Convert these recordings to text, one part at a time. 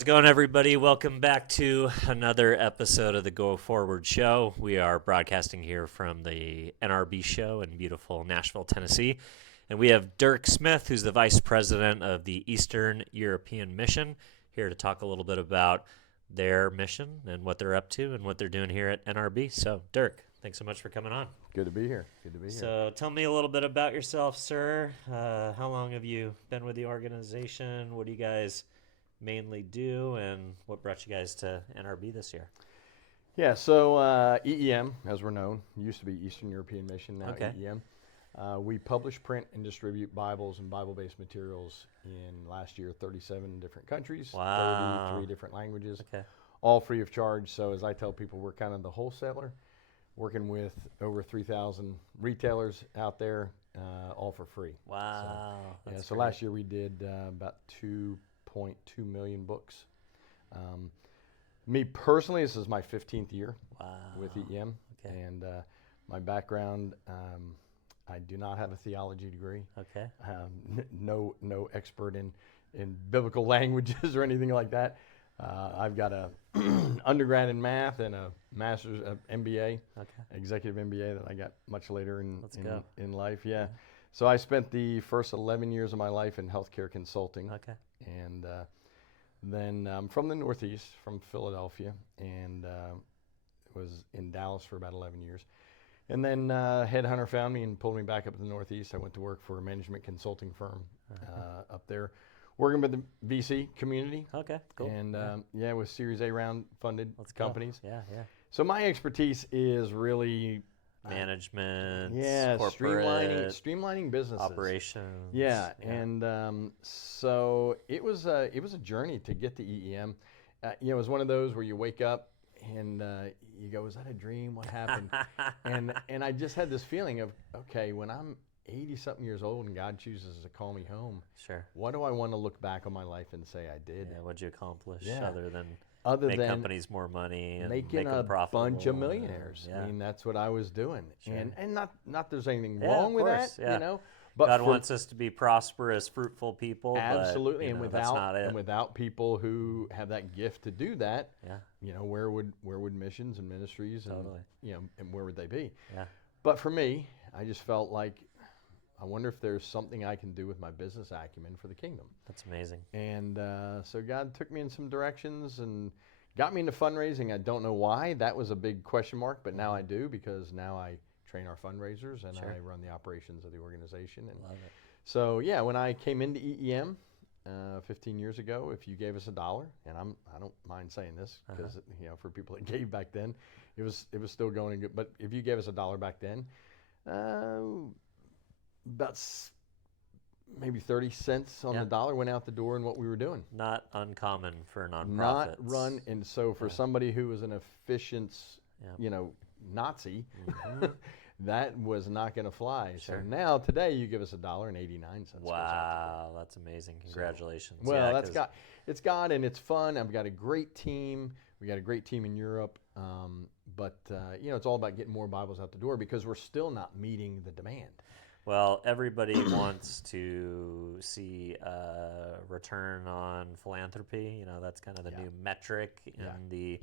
How's it going, everybody? Welcome back to another episode of the Go Forward Show. We are broadcasting here from the NRB show in beautiful Nashville, Tennessee. And we have Dirk Smith, who's the Vice President of the Eastern European Mission, here to talk a little bit about their mission and what they're up to and what they're doing here at NRB. So, Dirk, thanks so much for coming on. Good to be here. So, tell me a little bit about yourself, sir. How long have you been with the organization? What do you guys mainly do, and what brought you guys to NRB this year? Yeah, so EEM, as we're known, used to be Eastern European Mission, now Okay. EEM. We publish, print, and distribute Bibles and Bible-based materials in last year 37 different countries, Wow. 33 different languages, Okay. all free of charge. So as I tell people, we're kind of the wholesaler, working with over 3,000 retailers out there, all for free. Wow. So, That's so great. last year we did about 2.2 million books. Me personally, this is my 15th year Wow. with EEM, Okay. and my background, I do not have a theology degree. Okay. No expert in biblical languages or anything like that. I've got a undergrad in math and a master's of MBA, Okay. executive MBA that I got much later Let's go. in life. Yeah. So I spent the first 11 years of my life in healthcare consulting. Okay. And then I'm from the Northeast, from Philadelphia, and was in Dallas for about 11 years. And then Headhunter found me and pulled me back up to the Northeast. I went to work for a management consulting firm up there, working with the VC community. Okay. Cool. And with Series A round funded Let's go. companies. Yeah. Yeah. So my expertise is really Management. streamlining Corporate businesses. operations. Yeah, and so it was a journey to get to EEM. It was one of those where you wake up and you go, "Was that a dream? What happened?" and I just had this feeling of, okay, when I'm 80-something years old and God chooses to call me home, Sure. what do I want to look back on my life and say I did? Yeah. What'd you accomplish Yeah. other than make than companies more money and making make them a profitable? bunch of millionaires. Yeah. I mean, that's what I was doing. Sure. And not there's anything Yeah, wrong of with course, that, yeah. But God for- wants us to be prosperous, fruitful people. absolutely, but, and that's not it. without people who have that gift to do that, Yeah. where would missions and ministries and Totally. and where would they be? Yeah. But for me, I just felt like, I wonder if there's something I can do with my business acumen for the kingdom. That's amazing. And so God took me in some directions and got me into fundraising. I don't know why. That was a big question mark, but now I do, because now I train our fundraisers and Sure. I run the operations of the organization. And Love it. so, yeah, when I came into EEM 15 years ago, if you gave us $1, and I don't mind saying this because for people that gave back then, it was still going good. But if you gave us $1 back then, maybe 30 cents on the dollar went out the door in what we were doing. Not uncommon for nonprofits. Not run, and so for somebody who was an efficient, Yeah. Nazi, Mm-hmm. that was not going to fly. Sure. So now today you give us $1.89. Wow, that's amazing. Congratulations. Well, Yeah, that's 'cause- God. It's God, and it's fun. I've got a great team. We got a great team in Europe, but it's all about getting more Bibles out the door because we're still not meeting the demand. Well, everybody wants to see a return on philanthropy. That's kind of the new metric in the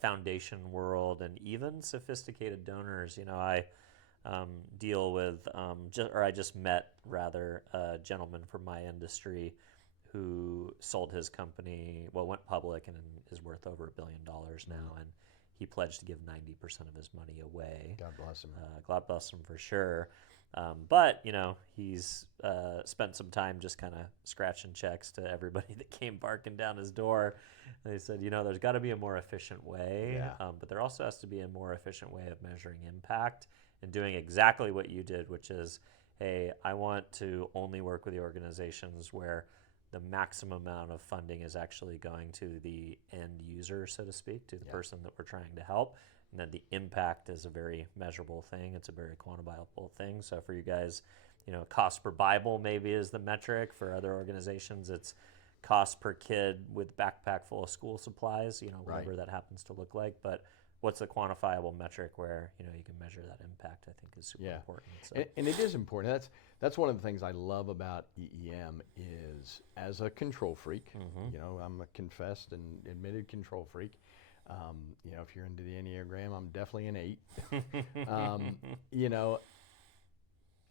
foundation world, and even sophisticated donors. I deal with, I just met rather a gentleman from my industry who sold his company, went public and is worth over $1 billion now, and he pledged to give 90% of his money away. God bless him. God bless him for sure. But he's spent some time just kind of scratching checks to everybody that came barking down his door. And they said, there's got to be a more efficient way, but there also has to be a more efficient way of measuring impact and doing exactly what you did, which is, hey, I want to only work with the organizations where the maximum amount of funding is actually going to the end user, so to speak, to the person that we're trying to help. And then the impact is a very measurable thing. It's a very quantifiable thing. So for you guys, cost per Bible maybe is the metric. For other organizations, it's cost per kid with backpack full of school supplies, whatever that happens to look like. But what's a quantifiable metric where you can measure that impact? I think is super important. So. And it is important. That's one of the things I love about EEM is, as a control freak, I'm a confessed and admitted control freak. If you're into the Enneagram, I'm definitely an 8.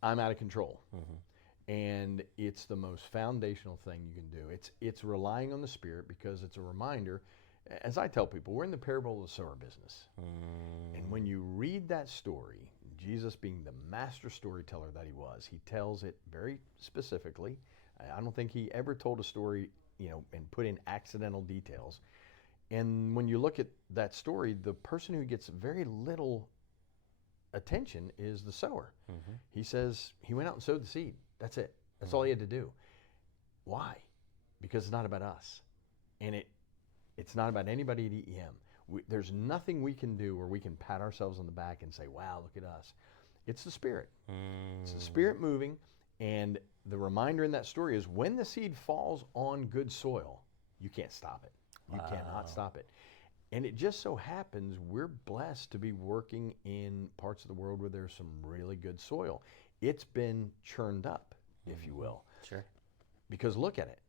I'm out of control. And it's the most foundational thing you can do. It's relying on the Spirit, because it's a reminder. As I tell people, we're in the parable of the sower business. And when you read that story, Jesus being the master storyteller that he was, he tells it very specifically. I don't think he ever told a story, and put in accidental details. And when you look at that story, the person who gets very little attention is the sower. He says he went out and sowed the seed. That's it. That's all he had to do. Why? Because it's not about us. And it's not about anybody at EEM. There's nothing we can do where we can pat ourselves on the back and say, wow, look at us. It's the Spirit. It's the Spirit moving. And the reminder in that story is, when the seed falls on good soil, you can't stop it. You cannot stop it. And it just so happens we're blessed to be working in parts of the world where there's some really good soil. It's been churned up, if you will. Sure. Because look at it.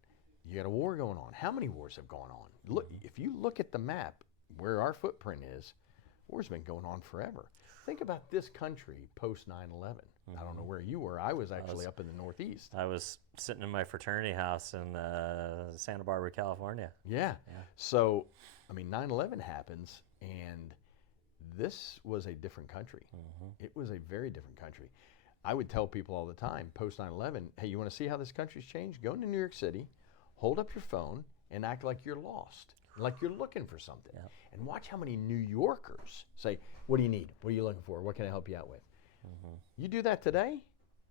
You got a war going on. How many wars have gone on? Look, if you look at the map where our footprint is, war's been going on forever. Think about this country post 9/11. I don't know where you were. I was actually up in the Northeast. I was sitting in my fraternity house in Santa Barbara, California. Yeah. So, 9/11 happens, and this was a different country. It was a very different country. I would tell people all the time, post 9/11, hey, you want to see how this country's changed? Go into New York City, hold up your phone, and act like you're lost, like you're looking for something. And watch how many New Yorkers say, what do you need? What are you looking for? What can I help you out with? You do that today,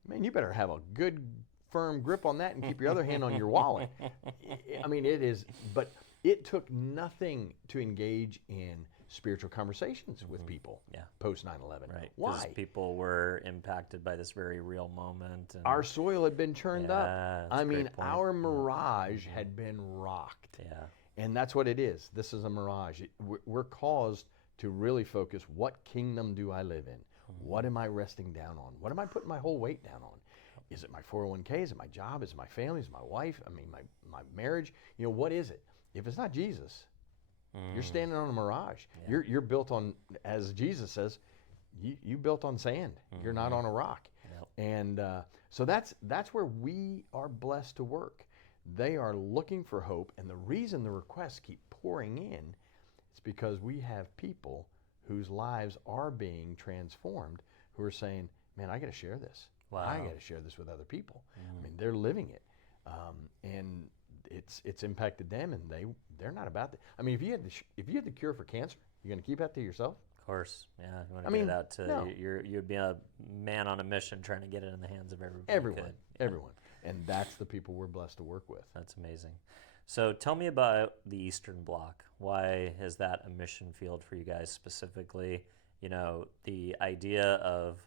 man, you better have a good, firm grip on that and keep your other hand on your wallet. It is, but it took nothing to engage in spiritual conversations with people post 9/11. Right. Why? Because people were impacted by this very real moment. And our soil had been churned up. Our mirage Mm-hmm. had been rocked. Yeah. And that's what it is. This is a mirage. We're caused to really focus, what kingdom do I live in? What am I resting down on? What am I putting my whole weight down on? Is it my 401k? Is it my job? Is it my family? Is it my wife? My marriage? What is it? If it's not Jesus, you're standing on a mirage. You're built on, as Jesus says, you built on sand. You're not on a rock. And so that's where we are blessed to work. They are looking for hope, and the reason the requests keep pouring in is because we have people whose lives are being transformed, who are saying, man, I got to share this. Wow. I got to share this with other people. They're living it. And it's impacted them, and they're not about that. If you had the cure for cancer, you're going to keep that to yourself? Of course, yeah. You want to get it out to you'd be a man on a mission trying to get it in the hands of everybody. Everyone. And that's the people we're blessed to work with. That's amazing. So tell me about the Eastern Bloc. Why is that a mission field for you guys specifically? The idea of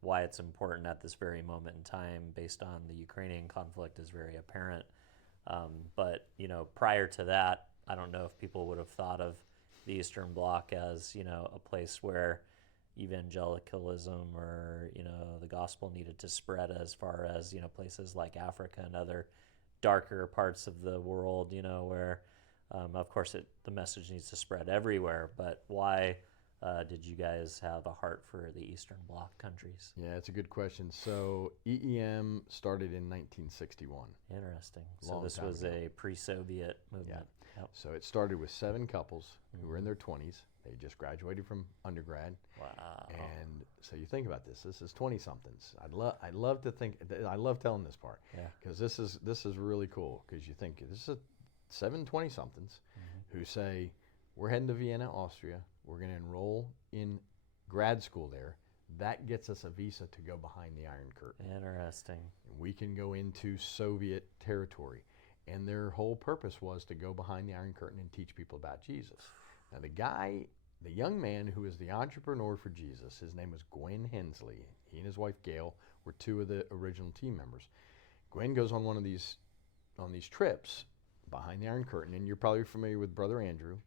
why it's important at this very moment in time based on the Ukrainian conflict is very apparent. But prior to that, I don't know if people would have thought of the Eastern Bloc as, a place where evangelicalism or, the gospel needed to spread as far as, places like Africa and other darker parts of the world, where, of course, the message needs to spread everywhere. But why did you guys have a heart for the Eastern Bloc countries? Yeah, it's a good question. So EEM started in 1961. Interesting. So this was a pre-Soviet movement. Yeah. So it started with 7 couples who were in their 20s. They just graduated from undergrad. Wow. And so you think about this. This is 20-somethings. I love to think. I love telling this part because this is really cool. Because you think this is 7 20-somethings who say, we're heading to Vienna, Austria. We're going to enroll in grad school there. That gets us a visa to go behind the Iron Curtain. Interesting. And we can go into Soviet territory. And their whole purpose was to go behind the Iron Curtain and teach people about Jesus. Now the young man who is the entrepreneur for Jesus, his name was Gwen Hensley. He and his wife Gail were 2 of the original team members. Gwen goes on on these trips behind the Iron Curtain, and you're probably familiar with Brother Andrew.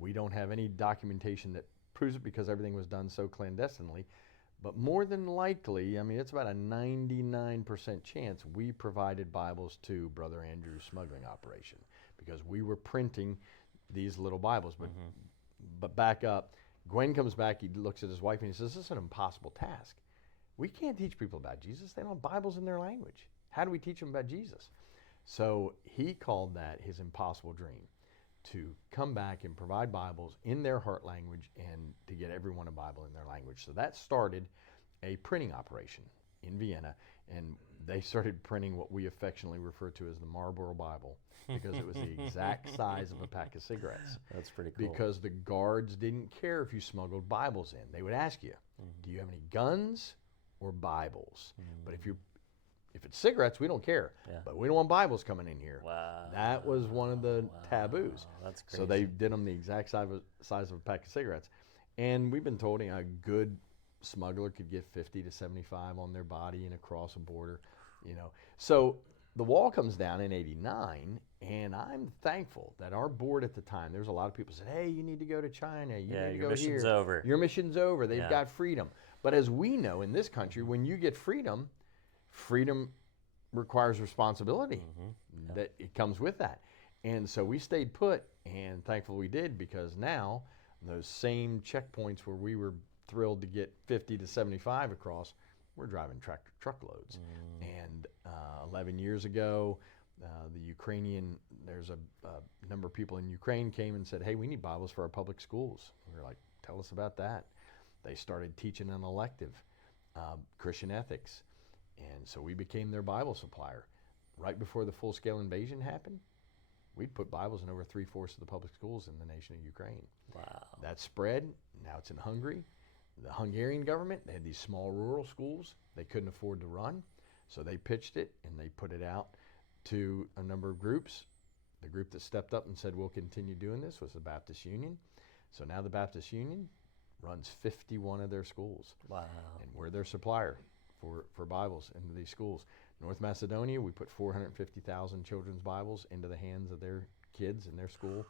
We don't have any documentation that proves it because everything was done so clandestinely. But more than likely, I mean, it's about a 99% chance we provided Bibles to Brother Andrew's smuggling operation because we were printing these little Bibles. But back up, Gwen comes back, he looks at his wife and he says, this is an impossible task. We can't teach people about Jesus. They don't have Bibles in their language. How do we teach them about Jesus? So he called that his impossible dream, to come back and provide Bibles in their heart language and to get everyone a Bible in their language. So that started a printing operation in Vienna, and they started printing what we affectionately refer to as the Marlboro Bible because it was the exact size of a pack of cigarettes. That's pretty cool. Because the guards didn't care if you smuggled Bibles in. They would ask you, do you have any guns or Bibles? But if it's cigarettes, we don't care. Yeah. But we don't want Bibles coming in here. Wow. That was one of the taboos. That's crazy. So they did them the exact size of a pack of cigarettes. And we've been told a good smuggler could get 50 to 75 on their body and across a border, So the wall comes down in 89, and I'm thankful that our board at the time, there's a lot of people said, hey, you need to go to China. You need to go here. Your mission's over. Your mission's over. They've got freedom. But as we know in this country, when you get freedom requires responsibility. That it comes with that. And so we stayed put, and thankfully we did, because now those same checkpoints where we were thrilled to get 50 to 75 across, we're driving tractor truckloads. And 11 years ago, there's a number of people in Ukraine came and said, hey, we need Bibles for our public schools. We were like, tell us about that. They started teaching an elective, Christian ethics. And so we became their Bible supplier. Right before the full-scale invasion happened, we'd put Bibles in over 3/4 of the public schools in the nation of Ukraine. Wow. That spread. Now it's in Hungary. The Hungarian government, they had these small rural schools they couldn't afford to run. So they pitched it, and they put it out to a number of groups. The group that stepped up and said, we'll continue doing this was the Baptist Union. So now the Baptist Union runs 51 of their schools. Wow. And we're their supplier for Bibles into these schools. North Macedonia, we put 450,000 children's Bibles into the hands of their kids in their school.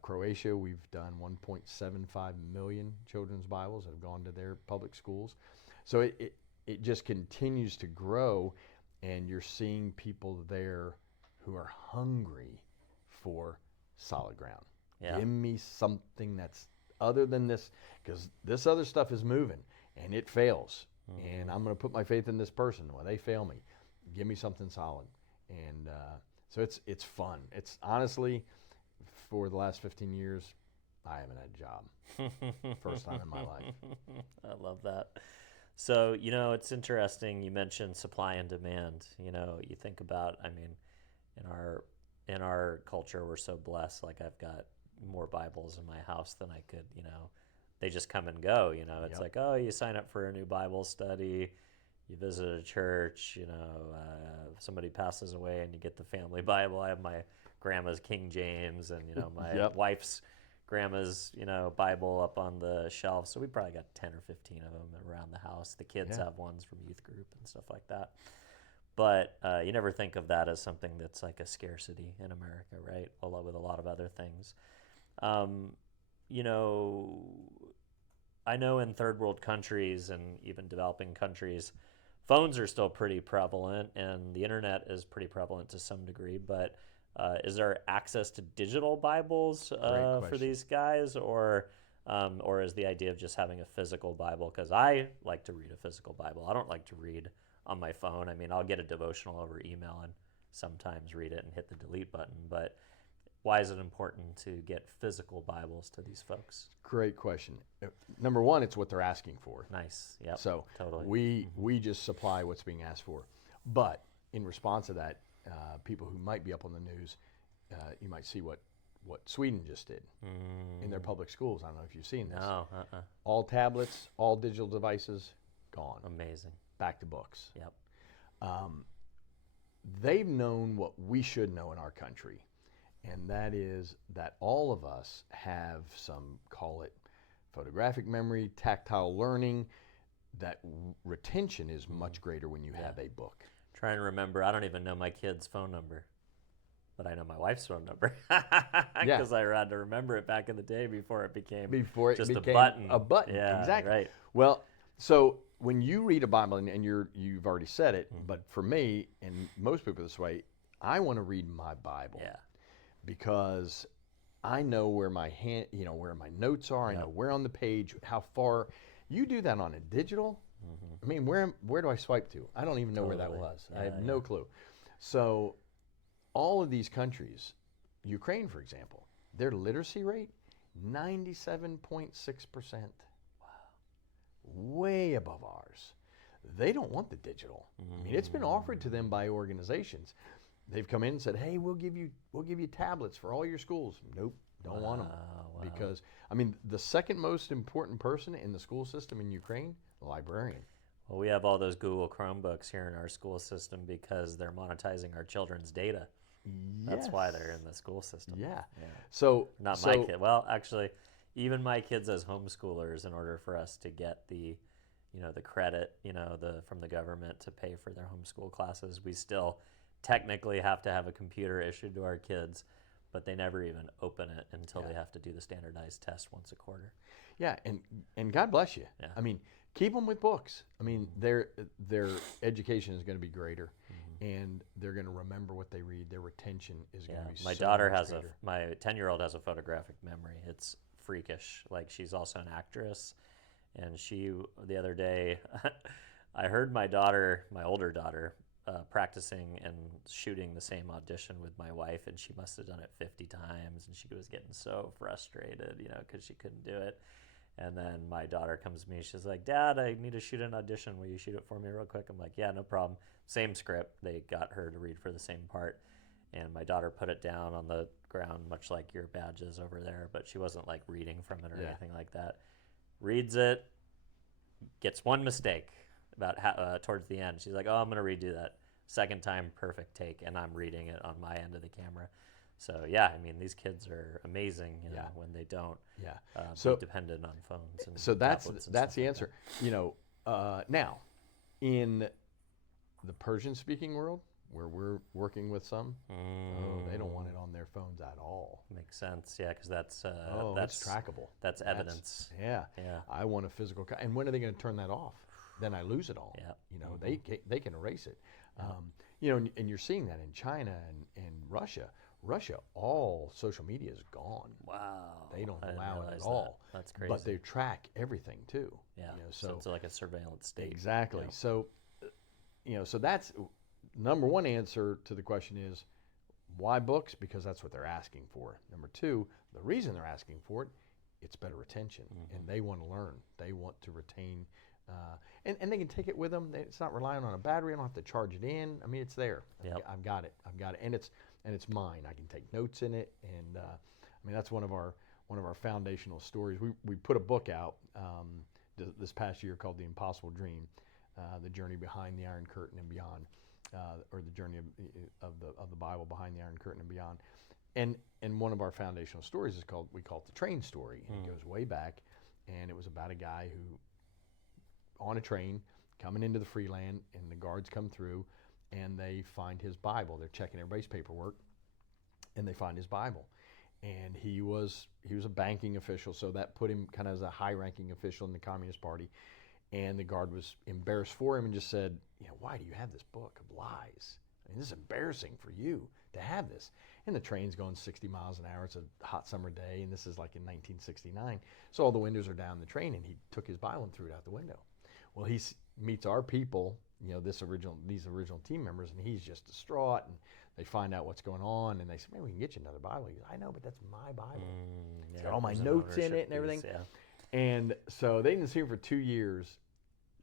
Croatia, we've done 1.75 million children's Bibles that have gone to their public schools. So it just continues to grow, and you're seeing people there who are hungry for solid ground. Yeah. Give me something that's other than this, because this other stuff is moving, and it fails. And I'm going to put my faith in this person. Well, they fail me. Give me something solid. And so it's fun. It's honestly, for the last 15 years, I haven't had a job. First time in my life. I love that. So, it's interesting. You mentioned supply and demand. You think about, in our culture, we're so blessed. Like, I've got more Bibles in my house than I could, they just come and go, It's Yep. like, oh, you sign up for a new Bible study, you visit a church, somebody passes away and you get the family Bible. I have my grandma's King James and, my Yep. wife's grandma's, Bible up on the shelf. So we probably got 10 or 15 of them around the house. The kids have ones from youth group and stuff like that. But you never think of that as something that's like a scarcity in America, right? Along with a lot of other things. I know in third world countries and even developing countries, phones are still pretty prevalent and the internet is pretty prevalent to some degree, but is there access to digital Bibles for these guys, or is the idea of just having a physical Bible? Because I like to read a physical Bible. I don't like to read on my phone. I'll get a devotional over email and sometimes read it and hit the delete button, but why is it important to get physical Bibles to these folks? Great question. Number one, it's what they're asking for. Nice. Yep. So totally. we just supply what's being asked for. But in response to that, people who might be up on the news, you might see what Sweden just did in their public schools. I don't know if you've seen this. No. All tablets, all digital devices, gone. Amazing. Back to books. Yep. They've known what we should know in our country. And that is that all of us have some, call it photographic memory, tactile learning, that retention is much greater when you have a book. Trying to remember, I don't even know my kid's phone number. but I know my wife's phone number Yeah. because I had to remember it back in the day before it became just became a button. a button. Yeah, Exactly. right. Well, so when you read a Bible, and you've already said it, Mm-hmm. but for me and most people this way, I want to read my Bible Yeah. because I know where my where my notes are. I Yep. know where on the page, how far. You do that on a digital. Mm-hmm. I mean, where do I swipe to? I don't even know where that Totally. was. I Yeah, have no clue. So, all of these countries, Ukraine, for example, their literacy rate, 97.6%. Way above ours. They don't want the digital. I mean, it's been offered to them by organizations. They've come in and said, "Hey, we'll give you tablets for all your schools." Nope, don't want them. Wow. Because I mean, the second most important person in the school system in Ukraine, the librarian. Well, we have all those Google Chromebooks here in our school system because they're monetizing our children's data. That's why they're in the school system. Yeah. Yeah. So Not my kid. Well, actually, even my kids as homeschoolers, in order for us to get the, the credit, from the government to pay for their homeschool classes, we still technically have to have a computer issued to our kids, but they never even open it until they have to do the standardized test once a quarter. Yeah, and God bless you. Yeah. I mean, keep them with books. I mean, their education is going to be greater, and they're going to remember what they read. Their retention is going to be. My so daughter much has greater. my 10-year-old has a photographic memory. It's freakish. Like, she's also an actress, and the other day, I heard my older daughter, practicing and shooting the same audition with my wife, and she must have done it 50 times, and she was getting so frustrated, because she couldn't do it. And then my daughter comes to me, she's like, "Dad, I need to shoot an audition. Will you shoot it for me real quick?" I'm like, "Yeah, no problem." Same script. They got her to read for the same part. And my daughter put it down on the ground, much like your badges over there, but she wasn't like reading from it or anything like that. Reads it, gets one mistake about towards the end. She's like, "Oh, I'm going to redo that." Second time, perfect take, and I'm reading it on my end of the camera. So yeah, I mean, these kids are amazing, when they don't be dependent on phones and so that's tablets and the stuff like answer. Now, in the Persian-speaking world, where we're working with some, they don't want it on their phones at all. Makes sense, yeah, because that's it's trackable. That's evidence. Yeah. I want a physical. And when are they going to turn that off? Then I lose it all. Yeah. They can erase it. And you're seeing that in China and Russia. Russia, all social media is gone. Wow. They don't I didn't allow it realize at all. that. That's crazy. But they track everything too. Yeah. So it's like a surveillance state. exactly. Yeah. So, so that's number one answer to the question is why books? Because that's what they're asking for. Number two, the reason they're asking for it, it's better retention, and they want to learn. They want to retain, and they can take it with them. It's not relying on a battery. I don't have to charge it in. I mean, it's there. Yep. I've got it, and it's mine. I can take notes in it, and I mean that's one of our foundational stories. We put a book out this past year called The Impossible Dream, the journey behind the Iron Curtain and beyond, or the journey of the Bible behind the Iron Curtain and beyond. And one of our foundational stories we call it the train story, and it goes way back, and it was about a guy who on a train coming into the free land, and the guards come through, and they find his Bible. They're checking everybody's paperwork, and they find his Bible. And he was a banking official, so that put him kind of as a high-ranking official in the Communist Party. And the guard was embarrassed for him and just said, "Why do you have this book of lies? I mean, this is embarrassing for you to have this." And the train's going 60 miles an hour. It's a hot summer day, and this is like in 1969. So all the windows are down in the train, and he took his Bible and threw it out the window. Well, he meets our people, these original team members, and he's just distraught. And they find out what's going on, and they say, "Man, we can get you another Bible." He goes, "I know, but that's my Bible. It's got all my notes in it and everything." Yeah. And so they didn't see him for 2 years.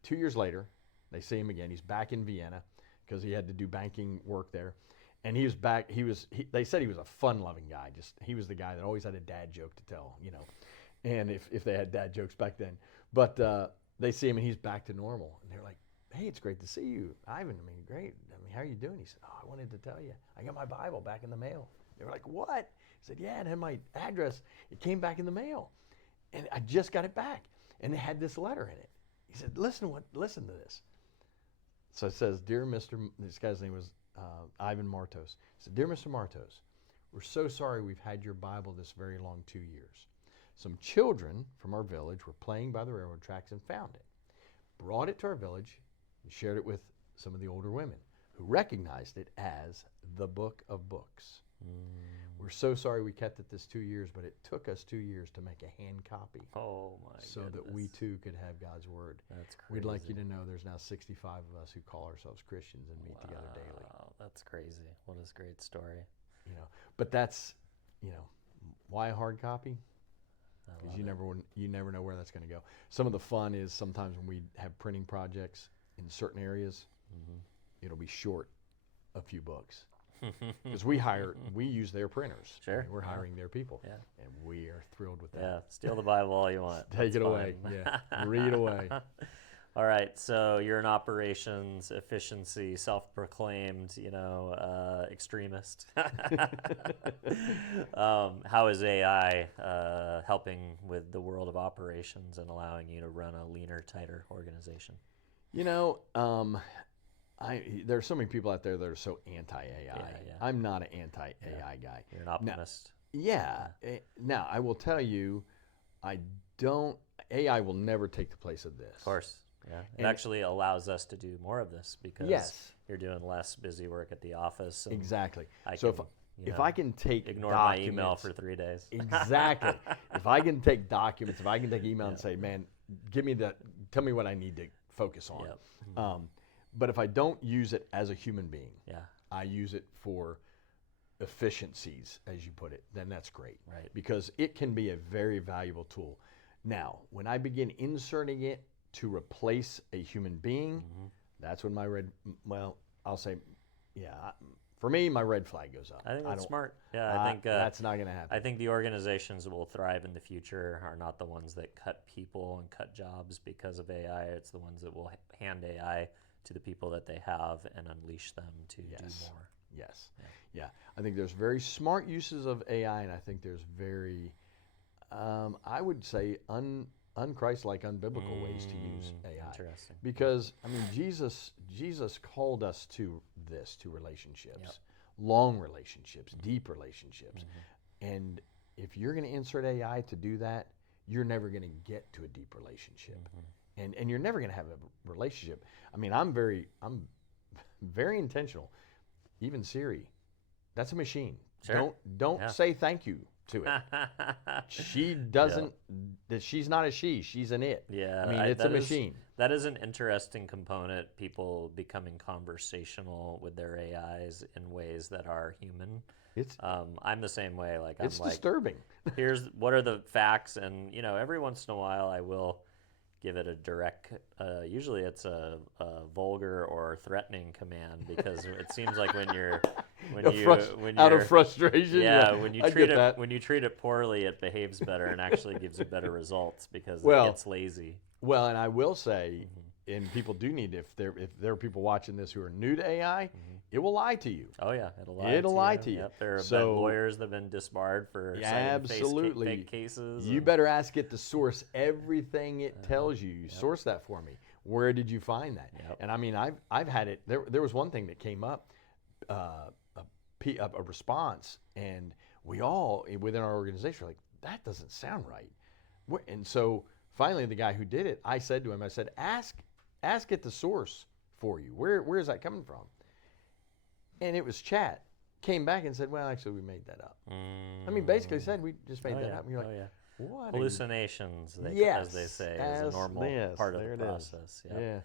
2 years later, they see him again. He's back in Vienna because he had to do banking work there. And he was back. They said he was a fun-loving guy. He was the guy that always had a dad joke to tell, And if they had dad jokes back then, but they see him and he's back to normal. And they're like, "Hey, it's great to see you, Ivan. I mean, great. I mean, how are you doing?" He said, "Oh, I wanted to tell you, I got my Bible back in the mail." They were like, "What?" He said, "Yeah, it had my address. It came back in the mail, and I just got it back, and it had this letter in it." He said, listen to this. So it says, "Dear Mr. This guy's name was Ivan Martos. He said, "Dear Mr. Martos, we're so sorry we've had your Bible this very long 2 years. Some children from our village were playing by the railroad tracks and found it, brought it to our village, and shared it with some of the older women who recognized it as the Book of Books. We're so sorry we kept it this 2 years, but it took us 2 years to make a hand copy Oh my so goodness. that we too could have God's Word. That's crazy. We'd like you to know there's now 65 of us who call ourselves Christians and meet together daily." Wow, that's crazy. What a great story. You know, but that's, you know, why a hard copy? I Because love it. you never know where that's going to go. Some of the fun is sometimes when we have printing projects in certain areas, it'll be short a few books because we use their printers. Sure. I mean, we're hiring their people, Yeah. and we are thrilled with that. Yeah, steal the Bible all you want. Take That's it away. fine. Yeah, read away. All right, so you're an operations efficiency, self-proclaimed, extremist. How is AI helping with the world of operations and allowing you to run a leaner, tighter organization? You know, there's so many people out there that are so anti-AI. Yeah. I'm not an anti-AI guy. You're an optimist. Yeah. Now, I will tell you, AI will never take the place of this. Of course. Yeah. It And actually allows us to do more of this because Yes. you're doing less busy work at the office. And Exactly. I So can, if I can take ignore my email documents- for 3 days. Exactly. If I can take documents, if I can take email and say, "Man, tell me what I need to focus on." Yep. But if I don't use it as a human being, Yeah. I use it for efficiencies, as you put it, then that's great. Right. Because it can be a very valuable tool. Now, when I begin inserting it to replace a human being, that's when I'll say, for me, my red flag goes up. I think that's smart. Yeah, I think that's not going to happen. I think the organizations that will thrive in the future are not the ones that cut people and cut jobs because of AI. It's the ones that will hand AI to the people that they have and unleash them to do more. Yes. Yeah. I think there's very smart uses of AI, and I think there's very, I would say, unchristlike, unbiblical ways to use AI. Interesting. Because I mean, Jesus called us to relationships, long relationships, deep relationships, and if you're going to insert AI to do that, you're never going to get to a deep relationship, and you're never going to have a relationship. I mean, I'm very intentional. Even Siri, that's a machine. Sure. Don't say thank you to it. She doesn't. She's not a she. She's an it. Yeah, I mean, it's a machine. That is an interesting component. People becoming conversational with their AIs in ways that are human. I'm the same way. It's disturbing. Here's what are the facts, and every once in a while I will give it a direct. Usually it's a vulgar or threatening command because it seems like when you're out of frustration. Yeah, when you treat it poorly, it behaves better and actually gives you better results because it gets lazy. Well, and I will say, and people do need if there are people watching this who are new to AI, it will lie to you. Oh yeah, it'll lie to you. Yep, there have been lawyers that have been disbarred for citing fake cases. You better ask it to source everything it tells you. You source that for me. Where did you find that? Yep. And I mean, I've had it. There was one thing that came up, a response, and we all within our organization were like, that doesn't sound right. And so finally, the guy who did it, I said to him, ask it the source for you. Where is that coming from? And it was chat. Came back and said, well, actually, we made that up. I mean, basically said, we just made that up. And you're like, what? Hallucinations, as they say, is a normal part of the process. Yeah.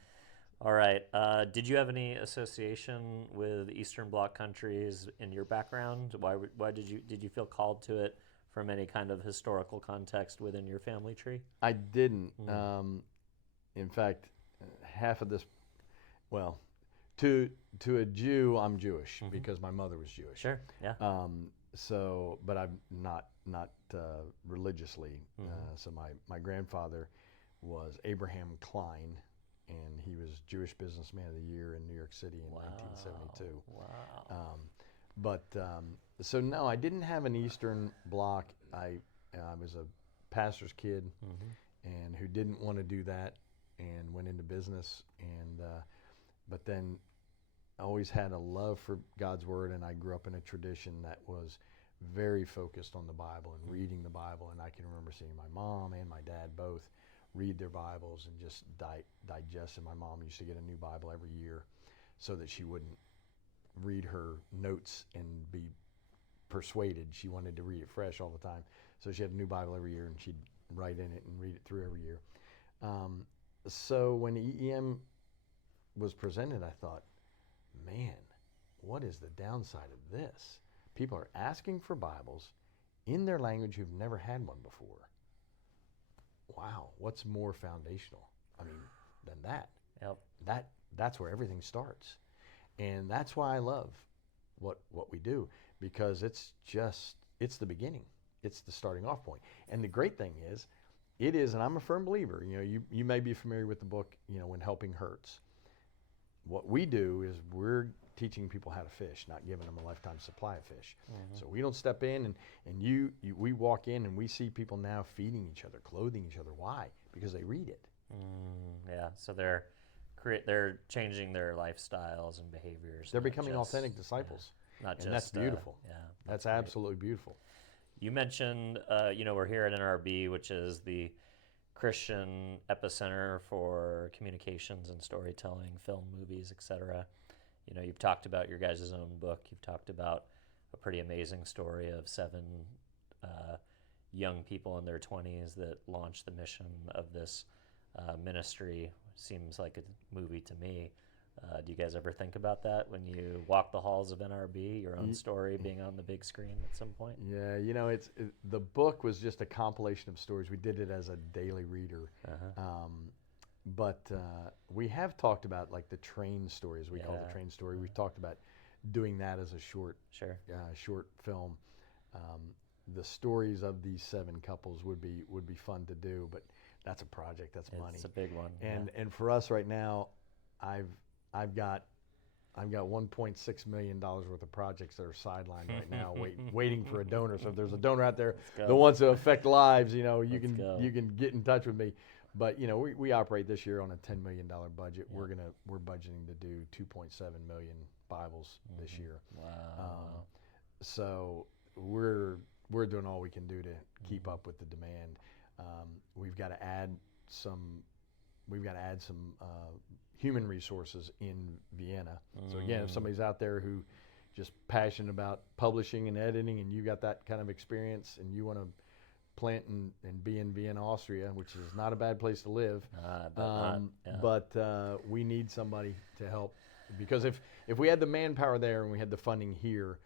All right. Did you have any association with Eastern Bloc countries in your background? Why did you feel called to it from any kind of historical context within your family tree? I didn't. In fact, half of this, well, to a Jew, I'm Jewish because my mother was Jewish. Sure. Yeah. But I'm not religiously. So my grandfather was Abraham Klein, and he was Jewish Businessman of the Year in New York City in 1972. Wow. So no, I didn't have an Eastern Bloc. I was a pastor's kid, and who didn't want to do that, and went into business. but then I always had a love for God's Word, and I grew up in a tradition that was very focused on the Bible and reading the Bible. And I can remember seeing my mom and my dad both read their Bibles and just digest. And my mom used to get a new Bible every year so that she wouldn't read her notes and be persuaded. She wanted to read it fresh all the time. So she had a new Bible every year, and she'd write in it and read it through every year. So when EEM was presented, I thought, man, what is the downside of this? People are asking for Bibles in their language who've never had one before. Wow, what's more foundational, than that? Yep. That's where everything starts. And that's why I love what we do, because it's the beginning. It's the starting off point. And the great thing is, it is, and I'm a firm believer, you may be familiar with the book, When Helping Hurts. What we do is we're teaching people how to fish, not giving them a lifetime supply of fish. Mm-hmm. So we don't step in and we walk in and we see people now feeding each other, clothing each other. Why? Because they read it. Yeah, so they're changing their lifestyles and behaviors. They're becoming authentic disciples. And that's beautiful. That's absolutely beautiful. You mentioned, we're here at NRB, which is the Christian epicenter for communications and storytelling, film, movies, etc. You've talked about your guys' own book. You've talked about a pretty amazing story of 7 young people in their 20s that launched the mission of this ministry. Seems like a movie to me. Do you guys ever think about that when you walk the halls of NRB, your own story being on the big screen at some point? Yeah, the book was just a compilation of stories. We did it as a daily reader. But we have talked about like the train stories. We call it the train story. We've talked about doing that as a short film. The stories of these 7 couples would be fun to do, but that's a project. That's money. It's a big one. And for us right now, I've got $1.6 million worth of projects that are sidelined right now, waiting for a donor. So if there's a donor out there that wants to affect lives, you can get in touch with me. But we operate this year on a $10 million budget. Yeah. We're budgeting to do 2.7 million Bibles this year. Wow. So we're doing all we can do to keep up with the demand. We've got to add some human resources in Vienna. So again, if somebody's out there who just passionate about publishing and editing, and you got that kind of experience, and you want to plant and be in Vienna, Austria, which is not a bad place to live, but we need somebody to help, because if we had the manpower there and we had the funding here,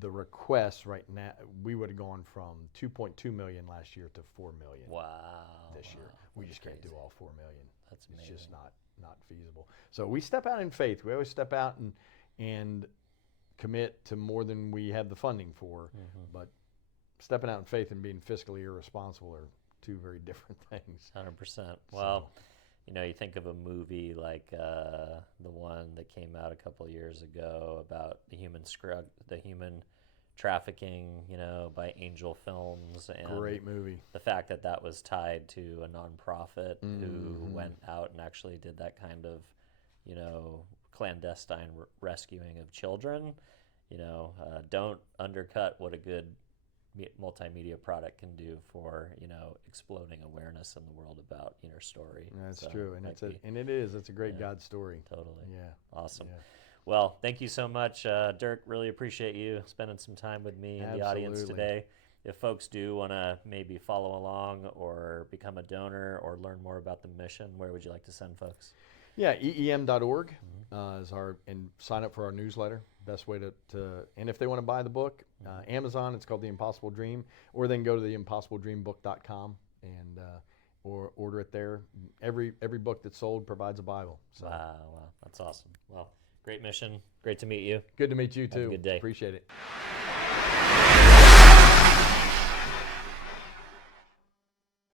the requests right now, we would have gone from 2.2 million last year to 4 million. This year. We just can't do all 4 million. That's amazing. It's just not feasible. So we step out in faith. We always step out and commit to more than we have the funding for. But stepping out in faith and being fiscally irresponsible are 2 very different things. 100%. Well, you think of a movie like the one that came out a couple of years ago about the human trafficking, by Angel Films, and great movie. The fact that was tied to a nonprofit who went out and actually did that kind of, clandestine rescuing of children. Don't undercut what a good multimedia product can do for exploding awareness in the world about your story. That's true, and it's a great God story. Totally. Yeah. Awesome. Yeah. Well, thank you so much, Dirk. Really appreciate you spending some time with me and the audience today. If folks do want to maybe follow along or become a donor or learn more about the mission, where would you like to send folks? Yeah, eem.org is and sign up for our newsletter. Best way to and if they want to buy the book, Amazon, it's called The Impossible Dream, or they can go to theimpossibledreambook.com and or order it there. Every book that's sold provides a Bible. So. Wow, that's awesome. Well, great mission. Great to meet you. Good to meet you too. Have a good day. Appreciate it.